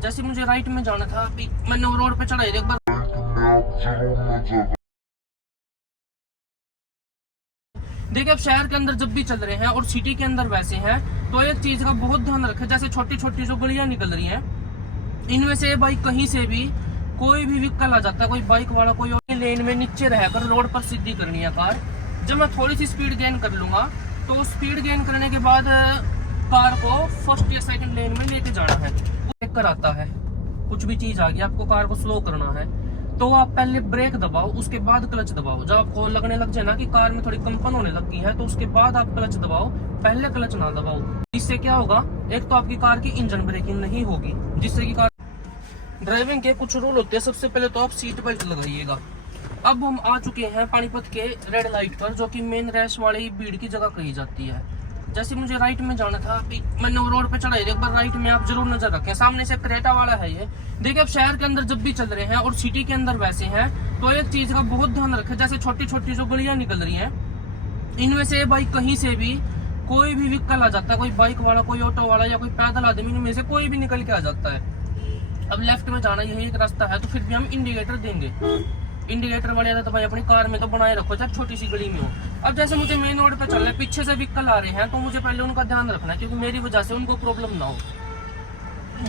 जैसे मुझे राइट में जाना था, अभी मैंने वो रोड पे चढ़ा एक बार। देखिए, अब शहर के अंदर जब भी चल रहे हैं और सिटी के अंदर वैसे हैं, तो एक चीज का बहुत ध्यान रखें। जैसे छोटी छोटी जो गलियां निकल रही हैं, इनमें से भाई कहीं से भी कोई भी व्हीकल आ जाता है, कोई बाइक वाला, कोई और लेन में नीचे रहकर रोड पर सीधी करनी है कार। जब मैं थोड़ी सी स्पीड गेन कर लूंगा, तो स्पीड गेन करने के बाद कार को फर्स्ट या सेकंड लेन में लेके जाना है। चक्कर आता है, कुछ भी चीज आ गई, आपको कार को स्लो करना है, तो आप पहले ब्रेक दबाओ, उसके बाद क्लच दबाओ। जब आपको लगने लग जाए ना कि कार में थोड़ी कंपन होने लगती है, तो उसके बाद आप क्लच दबाओ, पहले क्लच ना दबाओ। इससे क्या होगा, एक तो आपकी कार की इंजन ब्रेकिंग नहीं होगी, जिससे कि कार। ड्राइविंग के कुछ रूल होते हैं। सबसे पहले तो आप सीट बेल्ट लगाइएगा। अब हम आ चुके हैं पानीपत के रेड लाइट पर, जो कि मेन रैश वाली भीड़ की जगह कही जाती है। जैसे मुझे राइट में जाना था, अभी मैंने वो रोड पे चढ़ा एक बार। राइट में आप जरूर नजर रखें, सामने से क्रेटा वाला है ये। देखिए, अब शहर के अंदर जब भी चल रहे हैं और सिटी के अंदर वैसे हैं, तो एक चीज का बहुत ध्यान रखें। जैसे छोटी छोटी जो गलियां निकल रही हैं, इनमें से भाई कहीं से भी कोई भी व्हीकल आ जाता है, कोई बाइक वाला, कोई ऑटो वाला या कोई पैदल आदमी, इनमें से कोई भी निकल के आ जाता है। अब लेफ्ट में जाना यही एक रास्ता है, तो फिर भी हम इंडिकेटर देंगे। इंडिकेटर वाले तो भाई अपनी कार में तो बनाए रखो, चाहे छोटी सी गली में हो। अब जैसे मुझे मेन रोड पे चलना है, पीछे से व्हीकल आ रहे हैं, तो मुझे पहले उनका ध्यान रखना है, क्योंकि मेरी वजह से उनको प्रॉब्लम ना हो।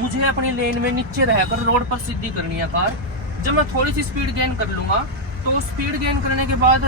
मुझे अपनी लेन में नीचे रहकर रोड पर सीधी करनी है कार। जब मैं थोड़ी सी स्पीड गेन कर लूंगा, तो स्पीड गेन करने के बाद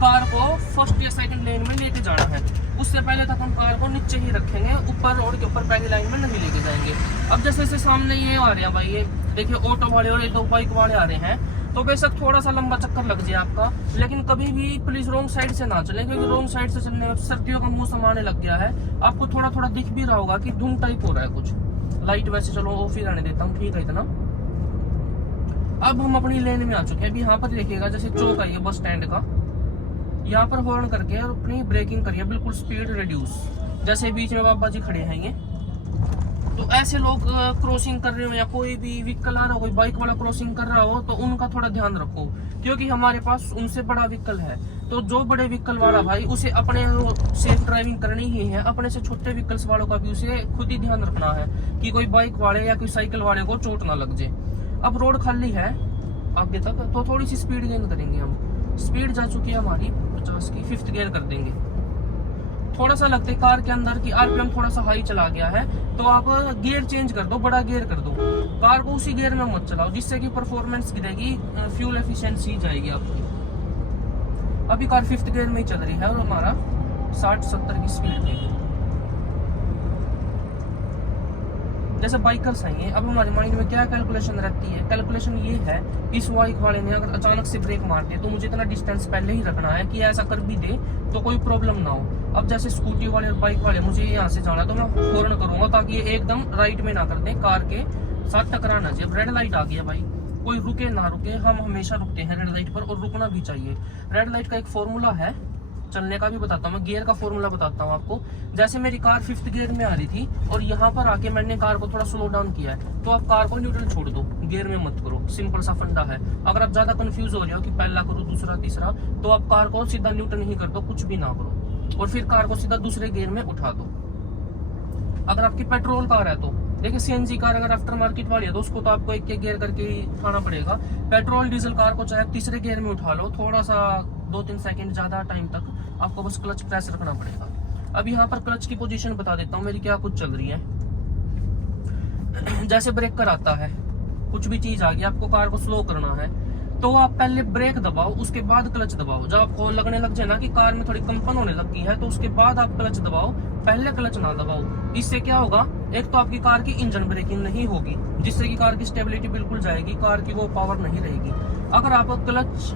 कार को फर्स्ट या सेकंड लेन में लेके जाना है। उससे पहले तक हम कार को नीचे ही रखेंगे, ऊपर रोड के ऊपर पहली लाइन में नहीं लेके जाएंगे। अब जैसे सामने ये आ रहे हैं भाई, ये देखिए ऑटो वाले और एक दो बाइक वाले आ रहे हैं, तो बेशक थोड़ा सा लंबा चक्कर लग जाए आपका, लेकिन कभी भी पुलिस रोंग साइड से ना चले, क्योंकि रोंग साइड से चलने में सर्दियों का मौसम आने लग गया है। आपको थोड़ा थोड़ा दिख भी रहा होगा कि धुंध टाइप हो रहा है कुछ। लाइट वैसे चलो ऑफ ही रहने देता हूँ, ठीक है इतना। अब हम अपनी लेन में आ चुके हैं। अभी यहाँ पर देखिएगा, जैसे चौक आई है बस स्टैंड का, यहाँ पर हॉर्न करके और अपनी ब्रेकिंग करिए, बिल्कुल स्पीड रिड्यूस। जैसे बीच में बाबा जी खड़े हैं ये, तो ऐसे लोग क्रॉसिंग कर रहे हो या कोई भी व्हीकल आ रहा हो, कोई बाइक वाला क्रॉसिंग कर रहा हो, तो उनका थोड़ा ध्यान रखो, क्योंकि हमारे पास उनसे बड़ा व्हीकल है। तो जो बड़े व्हीकल वाला भाई, उसे अपने सेफ ड्राइविंग करनी ही है। अपने से छोटे व्हीकल्स वालों का भी उसे खुद ही ध्यान रखना है कि कोई बाइक वाले या कोई साइकिल वाले को चोट ना लग जाए। अब रोड खाली है आगे तक, तो थोड़ी सी स्पीड गेन करेंगे हम। स्पीड जा चुकी है हमारी 50 की, फिफ्थ गियर कर देंगे। थोड़ा सा लगता है कार के अंदर की आरपीएम थोड़ा सा हाई चला गया है, तो आप गियर चेंज कर दो, बड़ा गियर कर दो। कार को उसी गियर में मत चलाओ, जिससे कि परफॉर्मेंस गिरेगी, फ्यूल एफिशिएंसी जाएगी आपकी। अभी कार फिफ्थ गियर में ही चल रही है और हमारा 60-70 की स्पीड में। जैसे बाइकर्स हैं ये, अब हमारे माइंड में क्या कैलकुलेशन रहती है? कैलकुलेशन ये है, इस बाइक वाले ने अगर अचानक से ब्रेक मार दे, तो मुझे इतना डिस्टेंस पहले ही रखना है कि ऐसा कर भी दे तो कोई प्रॉब्लम ना हो। अब जैसे स्कूटी वाले और बाइक वाले, मुझे यहाँ से जाना, तो मैं हॉर्न करूंगा ताकि ये एकदम राइट में ना कर दे, कार के साथ टकराना चाहिए। अब रेड लाइट आ गई है भाई, कोई रुके ना रुके, हम हमेशा रुकते हैं रेड लाइट पर, और रुकना भी चाहिए। रेड लाइट का एक फॉर्मूला है, चलने का भी बताता हूँ मैं, गियर का फॉर्मूला बताता हूँ आपको। जैसे मेरी कार फिफ्थ गियर में आ रही थी और यहाँ पर आके मैंने कार को थोड़ा स्लो डाउन किया है, तो आप कार को न्यूट्रल छोड़ दो, गियर में मत करो। सिंपल सा फंडा है। अगर आप ज्यादा कंफ्यूज हो रहे हो कि पहला करो दूसरा तीसरा, तो आप कार को सीधा न्यूट्रल ही कर दो, कुछ भी ना करो, और फिर कार को सीधा दूसरे गियर में उठा दो। अगर आपकी पेट्रोल कार है, तो देखिए सीएनजी कार अगर आफ्टर मार्केट वाली है, तो उसको तो आपको एक गियर करके ही उठाना पड़ेगा। पेट्रोल डीजल कार को चाहे तीसरे गियर में उठा लो, थोड़ा सा 2-3 सेकंड ज्यादा टाइम तक आपको बस क्लच प्रेस रखना पड़ेगा। अब यहाँ पर क्लच की पोजीशन बता देता हूँ मेरी क्या कुछ चल रही है। जैसे ब्रेकर आता है, कुछ भी चीज आ गई, आपको कार को स्लो करना है, तो आप पहले ब्रेक दबाओ, उसके बाद क्लच दबाओ। जब आपको लगने लग जाए ना कि कार में थोड़ी कंपन होने लगती है, तो उसके बाद आप क्लच दबाओ, पहले क्लच ना दबाओ। इससे क्या होगा, एक तो आपकी कार की इंजन ब्रेकिंग नहीं होगी, जिससे कि कार की स्टेबिलिटी बिल्कुल जाएगी, कार की वो पावर नहीं रहेगी। अगर आप क्लच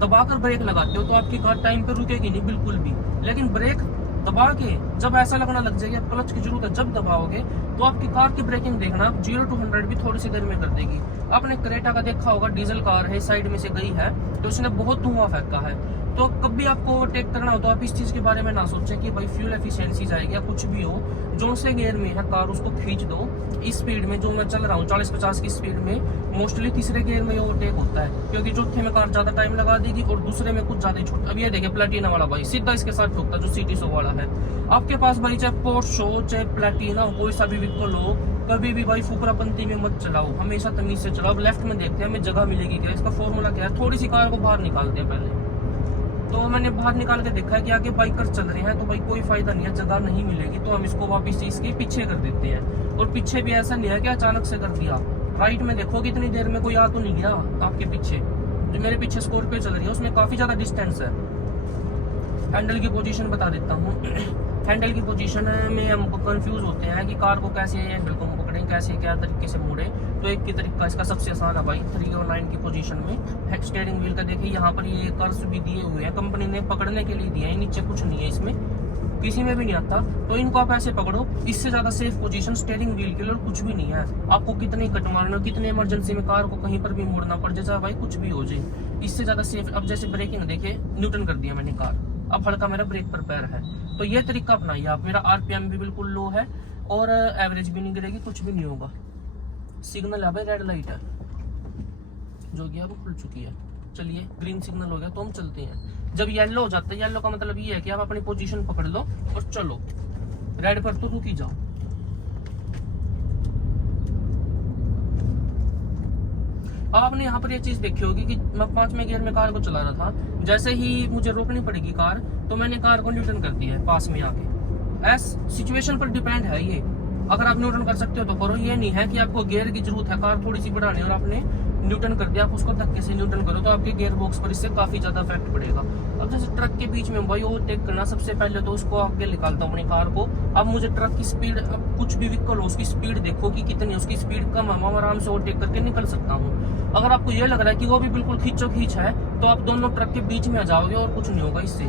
दबाकर ब्रेक लगाते हो, तो आपकी कार टाइम पे रुकेगी नहीं बिल्कुल भी। लेकिन ब्रेक दबा के जब ऐसा लगना लग जाएगा क्लच की जरूरत है, जब दबाओगे तो आपकी कार की ब्रेकिंग देखना 0 to 100 भी थोड़ी सी देर में कर देगी। आपने क्रेटा का देखा होगा, डीजल कार है, साइड में से गई है, तो उसने बहुत धुआं फेंका है। तो कभी आपको ओवरटेक करना हो, तो आप इस चीज के बारे में ना सोचें कि भाई फ्यूल एफिशिएंसी जाएगी या कुछ भी हो। जो से गियर में है कार, उसको खींच दो। इस स्पीड में जो मैं चल रहा हूँ 40-50 की स्पीड में, मोस्टली तीसरे गियर में ओवरटेक होता है, क्योंकि चौथे में कार ज्यादा टाइम लगा देगी और दूसरे में कुछ ज्यादा छूट। अब ये देखिए प्लेटिना वाला भाई सीधा इसके साथ ठोकता, जो CT 100 वाला है। आपके पास भाई चाहे पोर्शे हो चाहे प्लेटिना हो, कोई सा भी व्हीकल हो, कभी भी भाई फुकरापंती में मत चलाओ, हमेशा तमीज से चलाओ। अब लेफ्ट में देखते हैं हमें जगह मिलेगी क्या, इसका फॉर्मूला क्या है। थोड़ी सी कार को बाहर निकालते हैं पहले, तो मैंने बाहर निकाल के देखा है कि आगे बाइकर्स चल रहे हैं, तो भाई कोई फायदा नहीं है, जगह नहीं मिलेगी, तो हम इसको वापस इसके पीछे कर देते हैं। और पीछे भी ऐसा नहीं है कि अचानक से कर दिया। राइट में देखो कि इतनी देर में कोई आ तो नहीं गया आपके पीछे। जो मेरे पीछे स्कॉर्पियो चल रही है उसमें काफी ज्यादा डिस्टेंस है। हैंडल की पोजीशन बता देता हूँ। हैंडल की पोजीशन में हम कंफ्यूज होते हैं कि कार को कैसे हैंडल को पकड़ें, कैसे क्या तरीके से मोड़े। तो एक की तरीका इसका सबसे आसान है भाई 3 और 9 की पोजीशन में। स्टीयरिंग व्हील का देखिए यहाँ पर ये कर्व्स भी दिए हुए हैं, कंपनी ने पकड़ने के लिए दिए हैं, नीचे कुछ नहीं है, इसमें किसी में भी नहीं आता। तो इनको आप ऐसे पकड़ो, इससे ज्यादा सेफ पोजीशन स्टीयरिंग व्हील के लिए और कुछ भी नहीं है। आपको कितनी कट मारना, कितने इमरजेंसी में कार को कहीं पर भी मोड़ना पड़ जाए भाई, कुछ भी हो जाए, इससे ज्यादा सेफ। अब जैसे ब्रेकिंग देखे, न्यूटन कर दिया मैंने कार, अब हल्का मेरा ब्रेक पर पैर है। तो ये तरीका अपनाइए आप। मेरा आरपीएम भी बिल्कुल लो है और एवरेज भी नहीं गिरेगी, कुछ भी नहीं होगा। सिग्नल है भाई, रेड लाइट है जो गया वो खुल चुकी है। चलिए ग्रीन सिग्नल हो गया तो हम चलते हैं। जब येलो हो जाता है, येलो का मतलब ये है कि आप अपनी पोजीशन पकड़ लो और चलो। रेड पर तो रुक ही जाओ। आपने यहाँ पर ये चीज देखी होगी कि मैं 5वें गियर में कार को चला रहा था, जैसे ही मुझे रोकनी पड़ेगी कार, तो मैंने कार को न्यूट्रन कर दिया है पास में आके। सिचुएशन पर डिपेंड है ये। अगर आप न्यूट्रन कर सकते हो तो करो, ये नहीं है कि आपको गियर की जरूरत है कार थोड़ी सी बढ़ाने और आपने न्यूट्रन कर दिया, आप उसको धक्के से न्यूट्रन करो तो आपके गियर बॉक्स पर इससे काफी ज्यादा इफेक्ट पड़ेगा। अब जैसे ट्रक के बीच में भाई ओवरटेक करना, सबसे पहले तो उसको आगे निकालता हूँ अपनी कार को। अब मुझे ट्रक की स्पीड, अब कुछ भी व्हीकल हो उसकी स्पीड देखो कि कितनी, उसकी स्पीड कम है, मैं आराम से ओवरटेक करके निकल सकता हूँ। अगर आपको ये लग रहा है कि वो भी बिल्कुल खींचो खींच है, तो आप दोनों ट्रक के बीच में आ जाओगे और कुछ नहीं होगा इससे।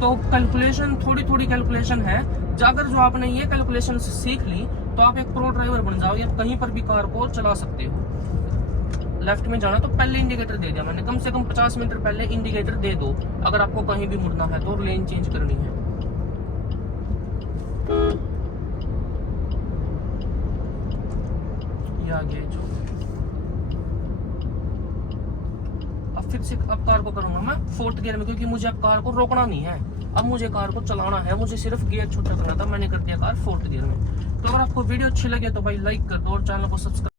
तो कैलकुलेशन, थोड़ी थोड़ी कैलकुलेशन है। अगर जो आपने ये कैलकुलेशन सीख ली तो आप एक प्रो ड्राइवर बन जाओगे, आप कहीं पर भी कार को चला सकते हो। लेफ्ट में जाना तो पहले इंडिकेटर दे दिया मैंने, कम से कम 50 मीटर पहले इंडिकेटर दे दो अगर आपको कहीं भी मुड़ना है तो, लेन चेंज करनी है। ये आगे जो अब फिर से अब कार को करूंगा मैं 4th गियर में, क्योंकि मुझे अब कार को रोकना नहीं है, अब मुझे कार को चलाना है, मुझे सिर्फ गियर छोटा करना था। मैंने कर दिया कार 4th गियर में। तो अगर आपको वीडियो अच्छी लगे तो भाई लाइक कर दो और चैनल को सब्सक्राइब